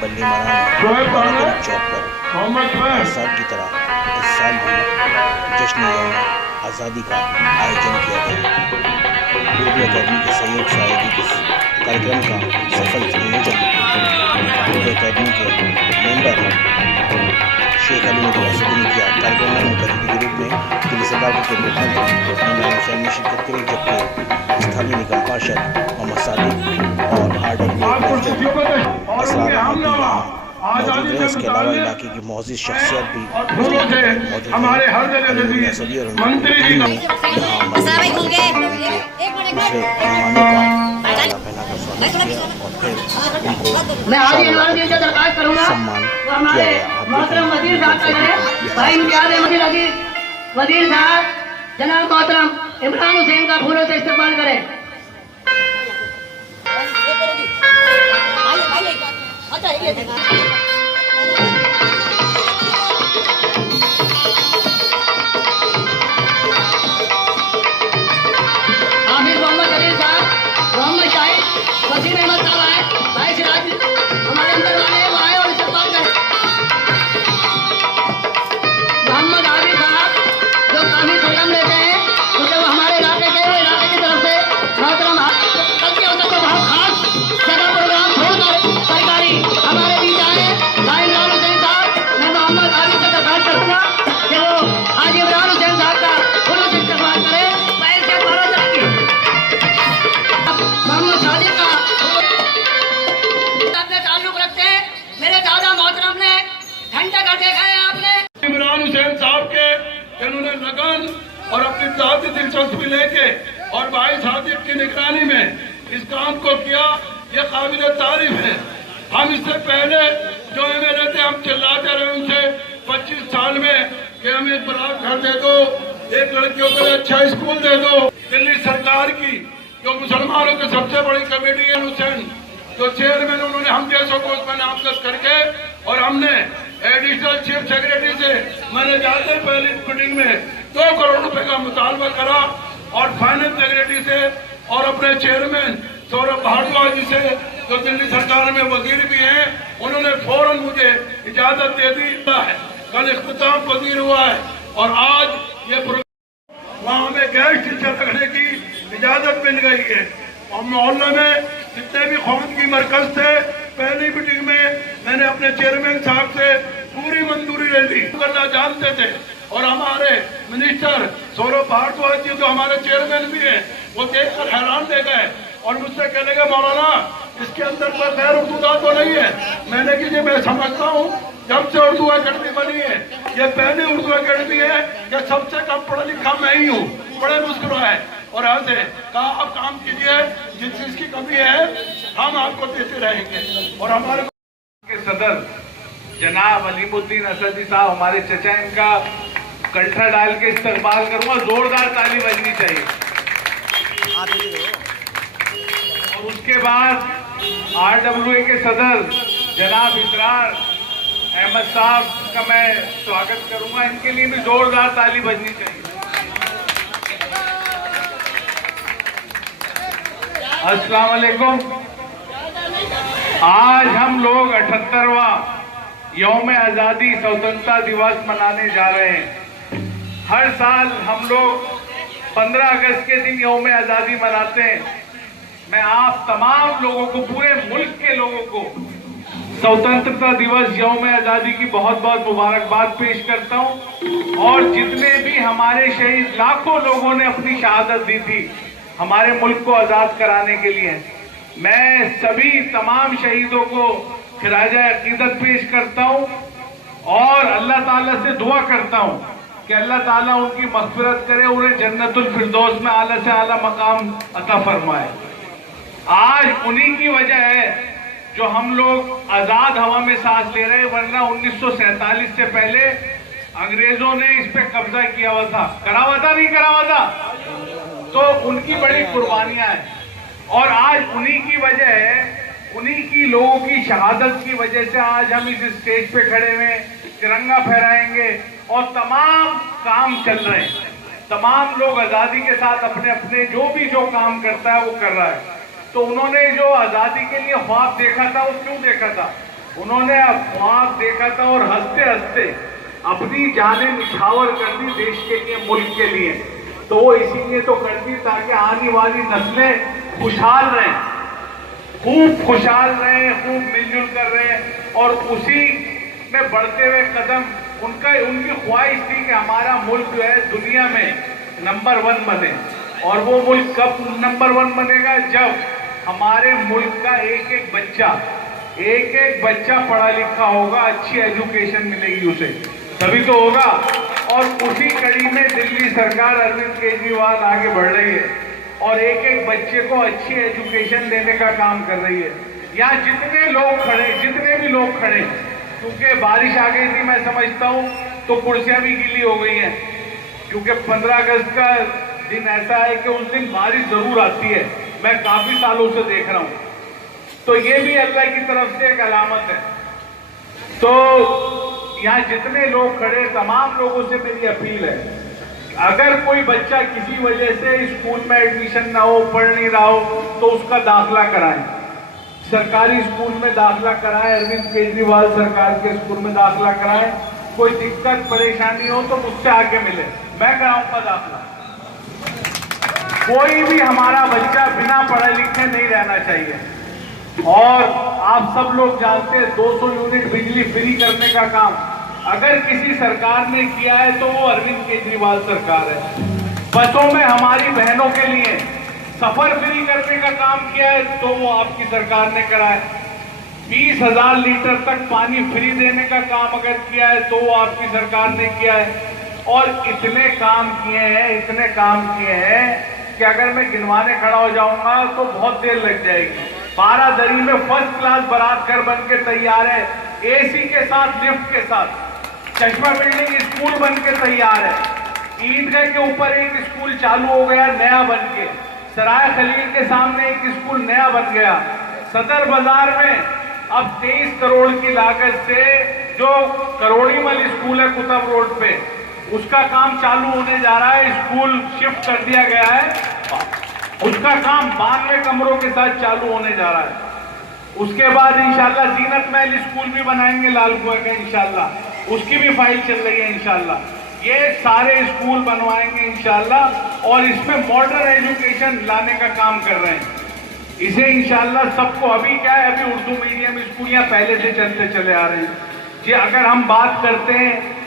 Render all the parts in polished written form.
बल्ली मारान चौक पर हर साल की तरह इस साल भी जश्न यौम आज़ादी का आयोजन किया गया। उर्दू अकेडमी के सहयोग से आयोजित इस कार्यक्रम का सफल संयोजन उर्दू अकेडमी के मेंबर शेख अली मुतवस्सिल ने किया। कार्यक्रम में मुख्य अतिथि के रूप में दिल्ली सरकार के मुख्यमंत्री इमरान हुसैन ने शिरकत करी, जबकि स्थानीय निगम पार्षद मोहम्मद सादिक और RWA प्रेसिडेंट असरार अहमद मौजूद रहे। इसके अलावा इलाके की मौजूद शख्सियत भी मौजूद रही। सभी और दूसरे मेहमानों का माला पहनाकर स्वागत किया और फिर उनको सम्मान किया गया। वजीर साहब जनाब मोहतरम इमरान हुसैन का फूलों से इस्तेमाल करें। आमिर मोहम्मद अली साहब, मोहम्मद शाहिद, वसीम अहमद साहब आए, भाई सिराज हमारे अंदर वाले वो आए और इस्तेमाल करें। मोहम्मद आबिद साहब जो काफी सरगम लेते हैं, क्योंकि वो हमारे इलाके के की तरफ से मोहतरम गलती होता तो बहुत खास जगह प्रोग्राम छोड़कर सरकारी हमारे बीच आए। भाई इमरान हुसैन साहब, मैं मोहम्मद आबिद से दरखास्त करूँगा कि वो हाजी इमरान हुसैन साहब का फूलों से इस्तेमाल करें। पैर से बारह जाएंगे मोहम्मद सादिक का अपने ताल्लुक रखते हैं। मेरे दादा मोहतरम ने घंटा का देखा है आपने इमरान हुसैन साहब के इन्होंने लगन और अपनी जाती दिलचस्पी लेके और भाई सादिक की निगरानी में इस काम को किया, ये काबिल तारीफ है। हम इससे पहले जो MLA थे, हम चिल्लाते रहे उनसे 25 साल में कि हमें एक बड़ा घर दे दो, एक लड़कियों के लिए अच्छा स्कूल दे दो। दिल्ली सरकार की जो मुसलमानों की सबसे बड़ी कमेटी है हुसैन जो चेयरमैन, उन्होंने हम जैसों को उसमें नामजद करके और हमने एडिशनल चीफ सेक्रेटरी से मैंने जाते पहली मीटिंग में 2 करोड़ रुपए का मुतालबा करा और फाइनेंस सेक्रेटरी से और अपने चेयरमैन सौरभ भारद्वाज जी से जो दिल्ली सरकार में वजीर भी हैं, उन्होंने फौरन मुझे इजाजत दे दी है। कल इख्तिताम पजीर हुआ है और आज ये वहाँ हमें गैस टीचर रखने की इजाजत मिल गई है। और मोहल्ले में जितने भी ख्वानगी मरकज थे, पहली मीटिंग में मैंने अपने चेयरमैन साहब से पूरी मंजूरी ले ली। करना जानते थे और हमारे मिनिस्टर सौरभ भारद्वाज जी जो हमारे चेयरमैन भी हैं, वो देखकर हैरान रह गए और मुझसे कहने लगे मौलाना इसके अंदर कोई गैर उर्दूदा तो नहीं है। मैंने कि जी मैं समझता हूँ जब से उर्दू अकेडमी बनी है ये पहली उर्दू अकेडमी है कि सबसे कम पढ़ा लिखा मैं ही हूँ। बड़े मुस्कुराए और ऐसे कहा आप काम कीजिए, जिस चीज की कमी है हम आपको देते रहेंगे। और हमारे के सदर जनाब अलीमुद्दीन असदी साहब हमारे चचा, इनका कंठा डाल के इस्तेमाल करूंगा। जोरदार ताली बजनी चाहिए। और उसके बाद RWA के सदर जनाब इसरार अहमद साहब का मैं स्वागत करूंगा। इनके लिए भी जोरदार ताली बजनी चाहिए। अस्सलाम वालेकुम। आज हम लोग 78वां यौम आज़ादी स्वतंत्रता दिवस मनाने जा रहे हैं। हर साल हम लोग 15 अगस्त के दिन यौम आज़ादी मनाते हैं। मैं आप तमाम लोगों को, पूरे मुल्क के लोगों को स्वतंत्रता दिवस यौम आज़ादी की बहुत बहुत मुबारकबाद पेश करता हूं। और जितने भी हमारे शहीद, लाखों लोगों ने अपनी शहादत दी थी हमारे मुल्क को आज़ाद कराने के लिए, मैं सभी तमाम शहीदों को खिराजा अकीदत पेश करता हूं और अल्लाह ताला से दुआ करता हूं कि अल्लाह ताला उनकी मग़फ़िरत करे, उन्हें जन्नतुल फिरदौस में आला से आला मकाम अता फरमाए। आज उन्हीं की वजह है जो हम लोग आज़ाद हवा में सांस ले रहे हैं, वरना 1947 से पहले अंग्रेजों ने इस पे कब्जा किया हुआ था। करा हुआ था, नहीं करा हुआ था? तो उनकी बड़ी कुर्बानियां हैं और आज उन्हीं की वजह है, उन्हीं की लोगों की शहादत की वजह से आज हम इस स्टेज पे खड़े हुए तिरंगा फहराएंगे और तमाम काम चल रहे हैं। तमाम लोग आज़ादी के साथ अपने अपने जो काम करता है वो कर रहा है। तो उन्होंने जो आज़ादी के लिए ख्वाब देखा था वो क्यों देखा था? उन्होंने ख्वाब देखा था और हंसते हंसते अपनी जानें निछावर कर दी देश के लिए, मुल्क के लिए। तो वो इसीलिए तो कर दी ताकि आने वाली नस्लें खुशहाल रहें, खूब खुशहाल रहें, खूब मिलजुल कर रहें। और उसी में बढ़ते हुए कदम उनकी ख्वाहिश थी कि हमारा मुल्क जो है दुनिया में नंबर 1 बने। और वो मुल्क कब नंबर 1 बनेगा? जब हमारे मुल्क का एक एक बच्चा पढ़ा लिखा होगा, अच्छी एजुकेशन मिलेगी उसे, तभी तो होगा। और उसी कड़ी में दिल्ली सरकार अरविंद केजरीवाल आगे बढ़ रही है और एक एक बच्चे को अच्छी एजुकेशन देने का काम कर रही है। यहाँ जितने भी लोग खड़े, क्योंकि बारिश आ गई थी, मैं समझता हूँ, तो कुर्सियां भी गीली हो गई हैं, क्योंकि 15 अगस्त का दिन ऐसा है कि उस दिन बारिश जरूर आती है। मैं काफी सालों से देख रहा हूँ, तो ये भी अल्लाह की तरफ से एक अलामत है। तो यहाँ जितने लोग खड़े, तमाम लोगों से मेरी अपील है, अगर कोई बच्चा किसी वजह से स्कूल में एडमिशन ना हो, पढ़ नहीं रहा हो, तो उसका दाखिला कराएं, सरकारी स्कूल में दाखिला कराएं, अरविंद केजरीवाल सरकार के स्कूल में दाखिला कराएं। कोई दिक्कत परेशानी हो तो मुझसे आके मिले, मैं कराऊंगा दाखिला। कोई भी हमारा बच्चा बिना पढ़े लिखे नहीं रहना चाहिए। और आप सब लोग जानते हैं 200 यूनिट बिजली फ्री करने का काम अगर किसी सरकार ने किया है तो वो अरविंद केजरीवाल सरकार है। बसों में हमारी बहनों के लिए सफर फ्री करने का काम किया है तो वो आपकी सरकार ने करा है। 20,000 लीटर तक पानी फ्री देने का काम अगर किया है तो वो आपकी सरकार ने किया है। और इतने काम किए हैं कि अगर मैं गिनवाने खड़ा हो जाऊंगा तो बहुत देर लग जाएगी। बारादरी में फर्स्ट क्लास बारात घर बन के तैयार है, एसी के साथ, लिफ्ट के साथ। चश्मा बिल्डिंग स्कूल बन के तैयार है। ईदगाह के ऊपर एक स्कूल चालू हो गया नया बन के। सराय खलील के सामने एक स्कूल नया बन गया। सदर बाजार में अब 23 करोड़ की लागत से जो करोड़ीमल स्कूल है कुतुब रोड पे, उसका काम चालू होने जा रहा है। स्कूल शिफ्ट कर दिया गया है, उसका काम 92 कमरों के साथ चालू होने जा रहा है। उसके बाद इंशाल्लाह जीनत महल स्कूल भी बनाएंगे लाल कुएं का, इंशाल्लाह उसकी भी फाइल चल रही है। इंशाल्लाह ये सारे स्कूल बनवाएंगे इंशाल्लाह, और इसमें मॉडर्न एजुकेशन लाने का काम कर रहे हैं। इसे इंशाल्लाह सबको, अभी क्या है, अभी उर्दू मीडियम स्कूल यहाँ पहले से चलते चले आ रहे हैं जी। अगर हम बात करते हैं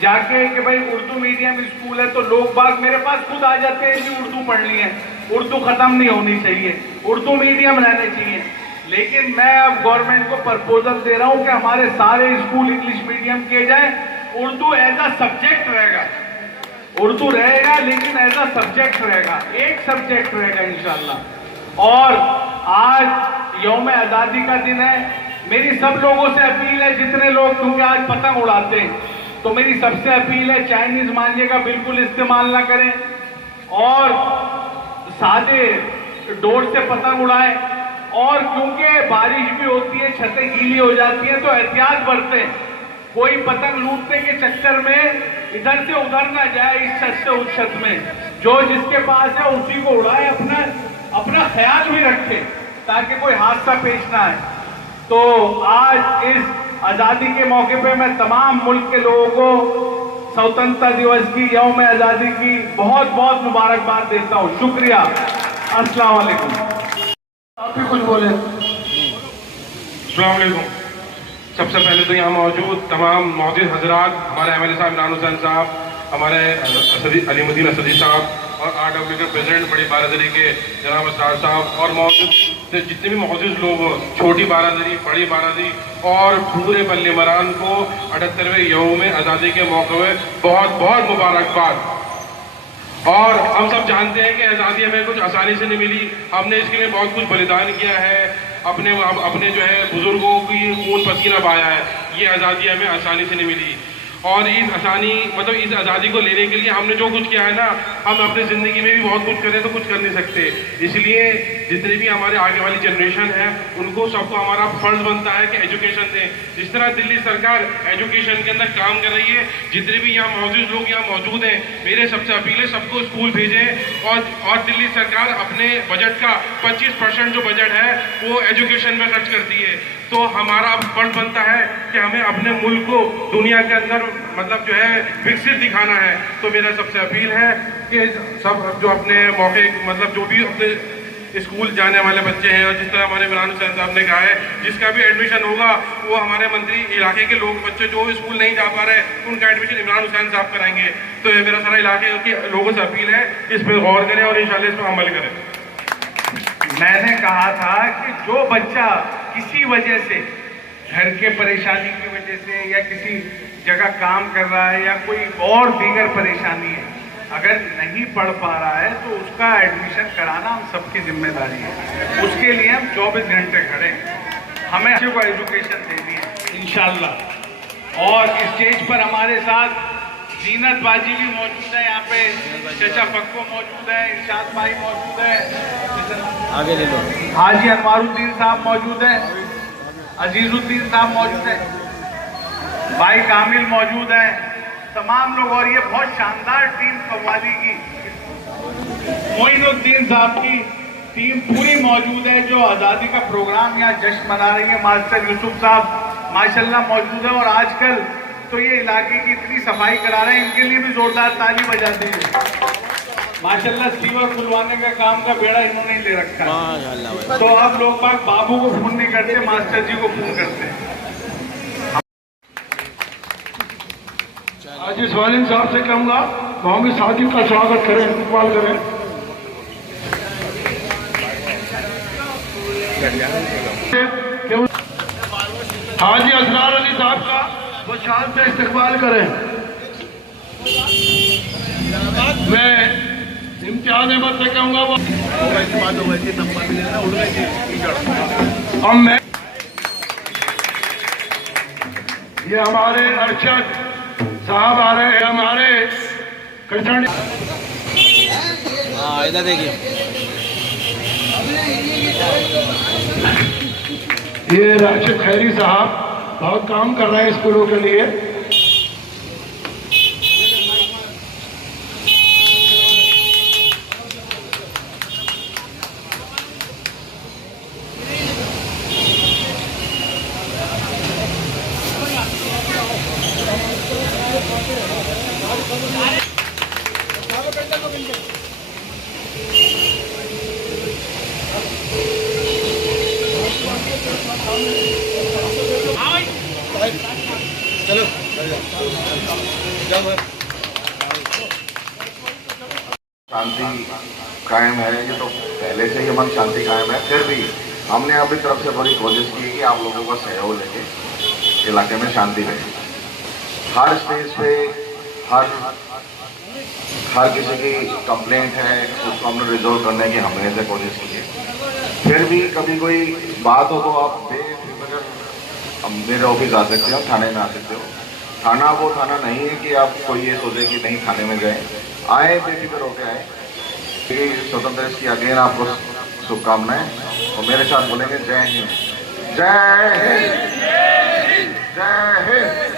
जाके कि भाई उर्दू मीडियम स्कूल है तो लोग बाग मेरे पास खुद आ जाते हैं कि उर्दू पढ़नी है, उर्दू खत्म नहीं होनी चाहिए, उर्दू मीडियम रहने चाहिए। लेकिन मैं अब गवर्नमेंट को प्रपोजल दे रहा हूं कि हमारे सारे स्कूल इंग्लिश मीडियम किए जाए। उर्दू एज अ सब्जेक्ट रहेगा, उर्दू रहेगा लेकिन एज अ सब्जेक्ट रहेगा, एक सब्जेक्ट रहेगा इंशाल्लाह। और आज यौम आज़ादी का दिन है। मेरी सब लोगों से अपील है, जितने लोग क्योंकि आज पतंग उड़ाते हैं, तो मेरी सबसे अपील है चाइनीज मांझे का बिल्कुल इस्तेमाल ना करें और सादे डोर से पतंग उड़ाएं। और क्योंकि बारिश भी होती है, छतें गीली हो जाती हैं, तो एहतियात बरतें। कोई पतंग लूटने के चक्कर में इधर से उधर ना जाए, इस छत से उस छत में। जो जिसके पास है उसी को उड़ाए, अपना ख्याल भी रखे ताकि कोई हादसा पेश ना आए। तो आज इस आज़ादी के मौके पे मैं तमाम मुल्क के लोगों को स्वतंत्रता दिवस की, यौम आज़ादी की बहुत बहुत मुबारकबाद देता हूँ। शुक्रिया, अस्सलाम वालेकुम। आप भी कुछ बोले। अस्सलाम वालेकुम। सबसे पहले तो यहाँ मौजूद तमाम मौजूद हजरात, हमारे एमएलए साहब इमरान हुसैन साहब, हमारे अलीमुद्दीन असदी साहब और RW के प्रेसिडेंट बड़ी बारादरी के जनाब असरार साहब, और मौजूद जितने भी मौजूद लोग, छोटी बारादरी, बड़ी बारादरी और पूरे बल्ले मरान को 78वें यौम आज़ादी के मौके में बहुत बहुत मुबारकबाद। और हम सब जानते हैं कि आज़ादी हमें कुछ आसानी से नहीं मिली, हमने इसके लिए बहुत कुछ बलिदान किया है, अपने जो है बुजुर्गों की खून पसीना बहाया है। ये आज़ादी हमें आसानी से नहीं मिली, और इस आज़ादी को लेने के लिए हमने जो कुछ किया है ना, हम अपनी ज़िंदगी में भी बहुत कुछ करें तो कुछ कर नहीं सकते। इसलिए जितने भी हमारे आगे वाली जनरेशन है उनको सबको हमारा फर्ज बनता है कि एजुकेशन दें। जिस तरह दिल्ली सरकार एजुकेशन के अंदर काम कर रही है, जितने भी यहाँ मौजूद लोग यहाँ मौजूद हैं, मेरे सबसे अपील है सबको स्कूल भेजें। और दिल्ली सरकार अपने बजट का 25% जो बजट है वो एजुकेशन में खर्च करती है। तो हमारा फर्ज बनता है कि हमें अपने मुल्क को दुनिया के अंदर मतलब जो है विकसित दिखाना है। तो मेरा सबसे अपील है कि सब जो अपने मौके मतलब जो भी अपने स्कूल जाने वाले बच्चे हैं, और जिस तरह हमारे इमरान हुसैन साहब ने कहा है जिसका भी एडमिशन होगा वो हमारे मंत्री इलाके के लोग बच्चे जो स्कूल नहीं जा पा रहे उनका एडमिशन इमरान हुसैन साहब कराएंगे। तो ये मेरा सारा इलाके के लोगों से अपील है इस पर गौर करें और इंशाल्लाह इस पर अमल करें। मैंने कहा था कि जो बच्चा किसी वजह से घर के परेशानी की वजह से या किसी जगह काम कर रहा है या कोई और दीगर परेशानी है, अगर नहीं पढ़ पा रहा है तो उसका एडमिशन कराना हम सबकी जिम्मेदारी है। उसके लिए हम 24 घंटे खड़े हैं। हमें बच्चे को एजुकेशन देनी है इंशाल्लाह। और स्टेज पर हमारे साथ जीनत बाजी भी मौजूद है, यहाँ पे चचा पक्को मौजूद है, इरशाद भाई मौजूद है, आगे ले लो, हाजी अनवारुद्दीन साहब मौजूद है, अजीजुद्दीन साहब मौजूद है, भाई कामिल मौजूद है, तमाम लोग। और ये बहुत शानदार टीम कव्वाली की मोइनुद्दीन साहब की टीम पूरी मौजूद है जो आज़ादी का प्रोग्राम यहाँ जश्न मना रही है। मास्टर यूसुफ साहब माशाल्लाह मौजूद है। और आजकल तो ये इलाके की इतनी सफाई करा रहे हैं, इनके लिए भी जोरदार ताली बजा दीजिए। माशाल्लाह सीवर खुलवाने का काम का बेड़ा इन्होंने ही ले रखा है। तो अब लोग बाबू को फोन नहीं करते, मास्टर जी को फोन करते हैं। आज इस वालिद साहब से कहूँगा वहाँ भी साथी का स्वागत करें, इस्तेमाल करें। हाजी असरार अली साहब का वो शान से इस्तेमाल करें। मैं इम्तियाज अहमद से कहूँगा वो मैं ये हमारे अर्शद साहब आ रहे हैं, हमारे कृष्ण। हाँ इधर देखिए, ये राशिद खैरी साहब बहुत काम कर रहे हैं स्कूलों के लिए। चलो शांति कायम है, ये तो पहले से ही अमन शांति कायम है। फिर भी हमने अपनी तरफ से बड़ी कोशिश की कि आप लोगों का सहयोग लेके इलाके में शांति रहे। हर स्टेज पे हर किसी की कंप्लेंट है उसको हमने रिजोल्व करने की हमेशा कोशिश की है। फिर भी कभी कोई बात हो तो आप बेफिक्र मेरे ऑफिस आ सकते हो, थाने में आ सकते हो। थाना वो थाना नहीं है कि आप कोई ये सोचे कि नहीं थाने में गए, आए बेफिक्र होके आए। स्वतंत्र दिवस की अगेन आपको शुभकामनाएं और मेरे साथ बोलेंगे जय हिंद, जय हिंद, जय हिंद।